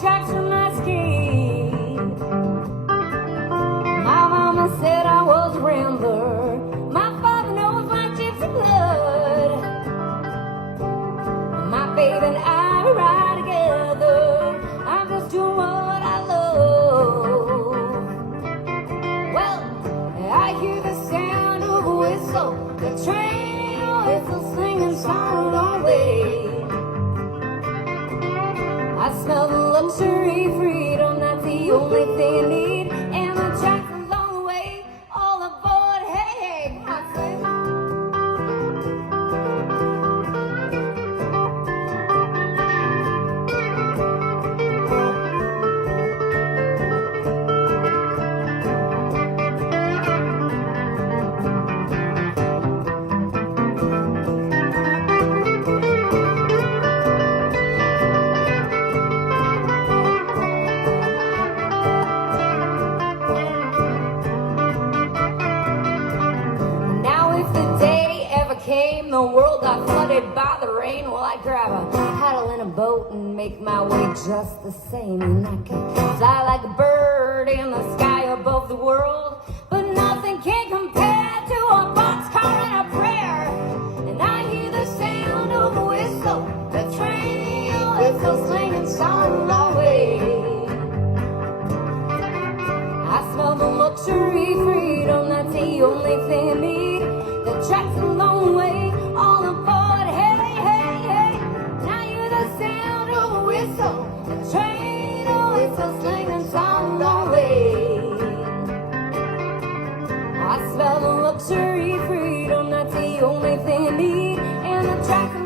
tracks from my ski. My mama said I was a rambler. My father knows my gypsy blood. My baby and I ride together. I'm just doing what I love. Well, I hear the sound of a whistle, the train whistle singing song on the way. I smell the luxury freedom, that's the only thing I need. And the tracks along the way, all aboard, hey, hey, I say. Came, the world got flooded by the rain. Well, I'd grab a paddle in a boat and make my way just the same. And I can fly like a bird in the sky above the world, but nothing can compare to a boxcar and a prayer. And I hear the sound of a whistle, the train whistle singing song my way. I smell the luxury freedom, that's the only thing I need. The tracks a long way, all aboard, hey, hey, hey. Now you're the sound of a whistle, the train whistle singing song long way. I smell the luxury freedom, that's the only thing I need. And the tracks